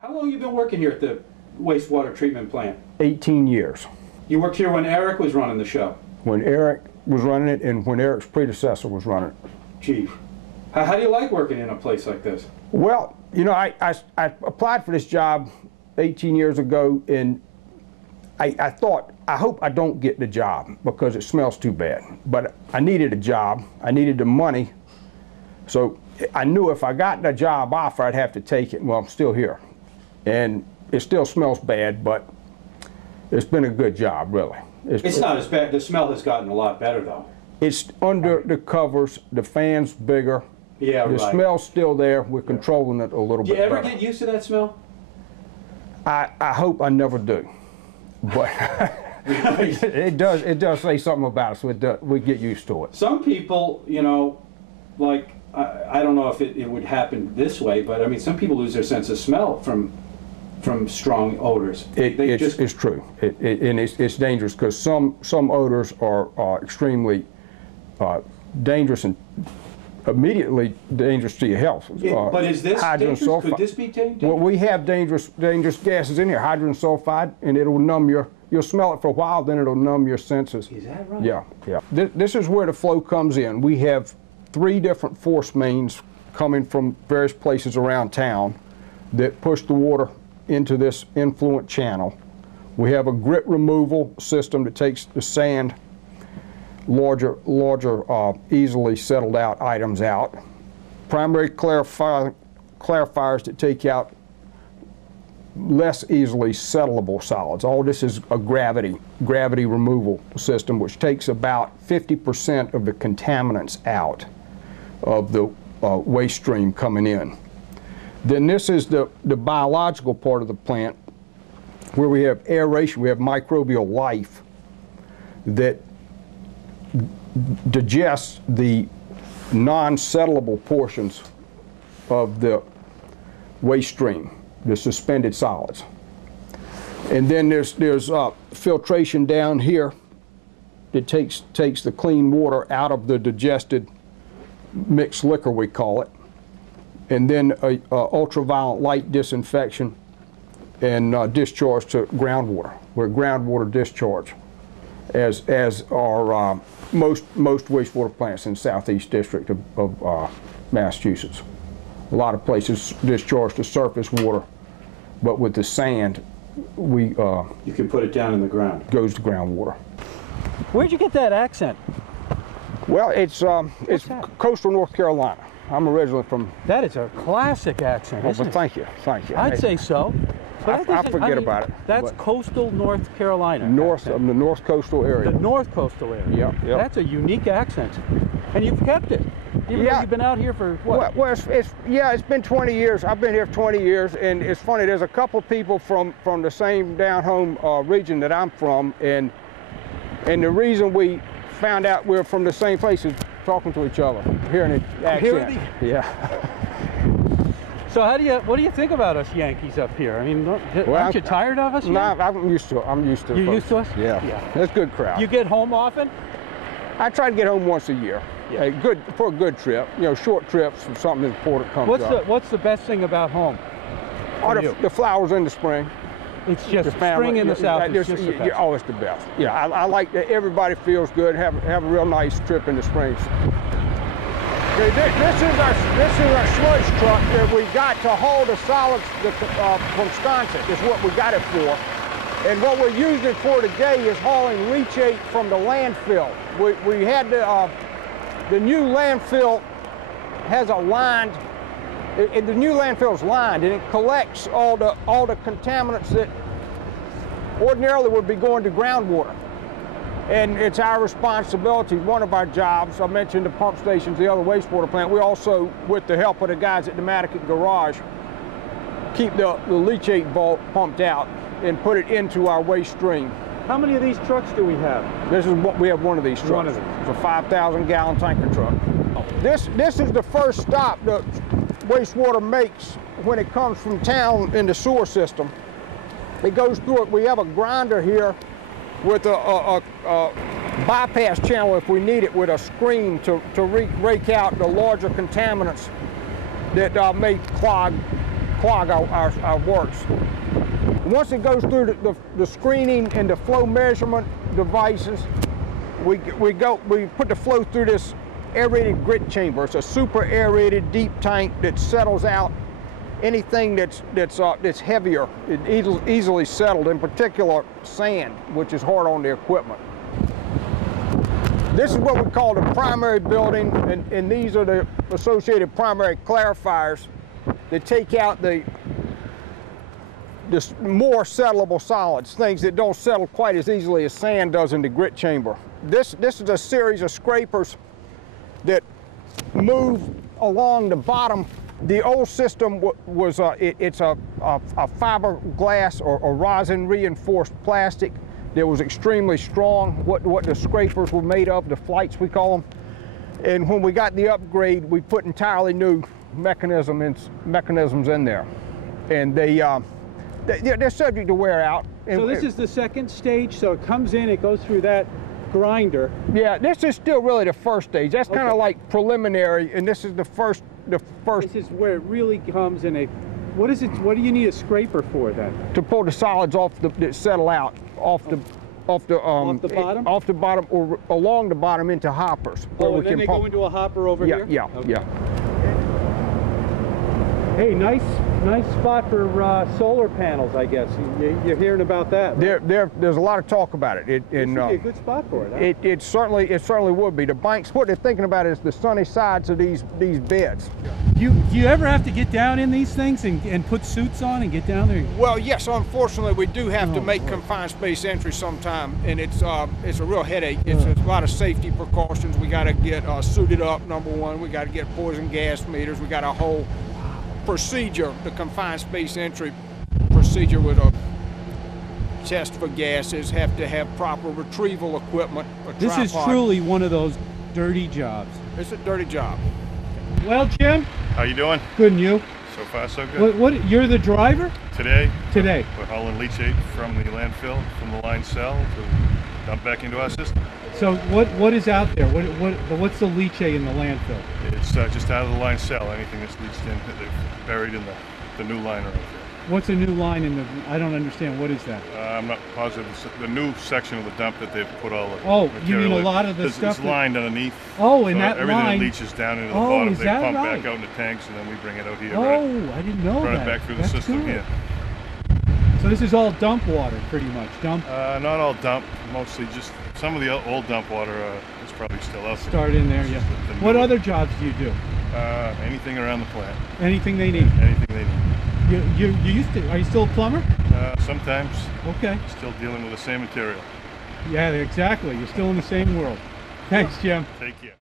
How long have you been working here at the wastewater treatment plant? 18 years. You worked here when Eric was running the show? When Eric was running it and when Eric's predecessor was running it. Gee. How do you like working in a place like this? Well, you know, I applied for this job 18 years ago, and I thought, I hope I don't get the job because it smells too bad. But I needed a job. I needed the money. So I knew if I got the job offer, I'd have to take it. Well, I'm still here. And it still smells bad, but it's been a good job, really. It's not as bad. The smell has gotten a lot better, though. It's under the covers. The fan's bigger. Yeah, the right. smell's still there. We're controlling it a little bit better. Do you ever get used to that smell? I hope I never do. But it does say something about us. We get used to it. Some people, you know, like, I don't know if it would happen this way, but I mean, some people lose their sense of smell from strong odors. It's true, and it's dangerous because some odors are extremely dangerous and immediately dangerous to your health. But is this dangerous? Sulfide. Could this be dangerous? Well, we have dangerous gases in here, hydrogen sulfide, and it'll numb you'll smell it for a while, then it'll numb your senses. Is that right? Yeah, yeah. This is where the flow comes in. We have 3 different force mains coming from various places around town that push the water into this influent channel. We have a grit removal system that takes the sand, larger, easily settled out items out. Primary clarifiers that take out less easily settlable solids. All this is a gravity removal system, which takes about 50% of the contaminants out of the waste stream coming in. Then this is the biological part of the plant, where we have aeration, we have microbial life that digests the non-settlable portions of the waste stream, the suspended solids. And then there's filtration down here that takes the clean water out of the digested mixed liquor, we call it. And then ultraviolet light disinfection and discharge to groundwater. We're groundwater discharge, as are most wastewater plants in the Southeast District of Massachusetts. A lot of places discharge to surface water, but with the sand, you can put it down in the ground. Goes to groundwater. Where'd you get that accent? Well, it's coastal North Carolina. I'm originally from... That is a classic accent, oh, isn't but thank you, thank you. I'd say so. But I forget about it. That's coastal North Carolina. The North Coastal area. The North Coastal area. Yeah. That's a unique accent. And you've kept it. Even though you've been out here for what? Well, it's been 20 years. I've been here 20 years, and it's funny, there's a couple people from the same down-home region that I'm from, and the reason we found out we're from the same place is talking to each other, hearing the accent. Yeah. So what do you think about us Yankees up here? I mean, aren't you tired of us? No, I'm used to it. I'm used to it. You used to us? Yeah. It's a good crowd. You get home often? I try to get home once a year. Yeah. For a good trip. You know, short trips if something important comes up. What's the best thing about home? The flowers in the spring. It's just spring in the South. It's just the best. Oh, it's the best. Yeah, I like that everybody feels good. Have a real nice trip in the spring. Okay, this is our sludge truck that we got to haul the solids from Wisconsin. Is what we got it for. And what we're using it for today is hauling leachate from the landfill. We had the new landfill has a lined. The new landfill is lined, and it collects all the contaminants that ordinarily would be going to groundwater. And it's our responsibility, one of our jobs. I mentioned the pump stations, the other wastewater plant. We also, with the help of the guys at the Nantucket garage, keep the leachate vault pumped out and put it into our waste stream. How many of these trucks do we have? We have one of these trucks. One of them. It's a 5,000-gallon tanker truck. This is the first stop the wastewater makes when it comes from town in the sewer system. It goes through it. We have a grinder here with a bypass channel if we need it, with a screen to rake out the larger contaminants that may clog clog our works. Once it goes through the screening and the flow measurement devices, we put the flow through this aerated grit chamber. It's a super aerated deep tank that settles out anything that's heavier. It easily settled, in particular sand, which is hard on the equipment. This is what we call the primary building, and these are the associated primary clarifiers that take out the more settleable solids, things that don't settle quite as easily as sand does in the grit chamber. This is a series of scrapers that move along the bottom. The old system was it's a fiberglass or rosin reinforced plastic that was extremely strong, what the scrapers were made of, the flights we call them. And when we got the upgrade, we put entirely new mechanisms in there. And they're subject to wear out. So this is the second stage, so it comes in, it goes through that grinder. Yeah, this is still really the first stage. That's kind of like preliminary, and this is the first. This is where it really comes in. What is it? What do you need a scraper for then? To pull the solids off that settle out off the bottom? Off the bottom or along the bottom into hoppers. Oh, and then they go into a hopper over here? Yeah, okay. Yeah. Hey, nice spot for solar panels, I guess. You're hearing about that, right? There's a lot of talk about it. This would be a good spot for it, huh? It certainly would be. The banks, what they're thinking about is the sunny sides of these beds. Do you ever have to get down in these things and put suits on and get down there? Well, yes, unfortunately, we do have to make confined space entry sometime, and it's a real headache. It's a lot of safety precautions. We got to get suited up, number one. We got to get poison gas meters. We got a whole procedure, the confined space entry procedure with a test for gases, have to have proper retrieval equipment. This is truly one of those dirty jobs. It's a dirty job. Well, Jim. How you doing? Good, and you? So far, so good. What you're the driver? Today? Today. We're hauling leachate from the landfill, from the line cell, to dump back into our system. So what is out there? What's the leachate in the landfill? It's just out of the line cell. Anything that's leached in, they've buried in the new line right there. What's a new line in the? I don't understand. What is that? I'm not positive. It's the new section of the dump that they've put all the material. You mean a lot of the stuff? It's lined underneath. Oh, and so that everything line. leaches down into the bottom. Is they that pump right? back out into tanks, and then we bring it out here. Oh, I didn't know Run that. it back through the That's system good. here. So this is all dump water, pretty much. Dump. Not all dump. Mostly just some of the old dump water is probably still out there. Start in there, yeah. What other jobs do you do? Anything around the plant. Anything they need. Anything they need. You used to? Are you still a plumber? Sometimes. Okay. Still dealing with the same material. Yeah, exactly. You're still in the same world. Thanks, Jim. Take care.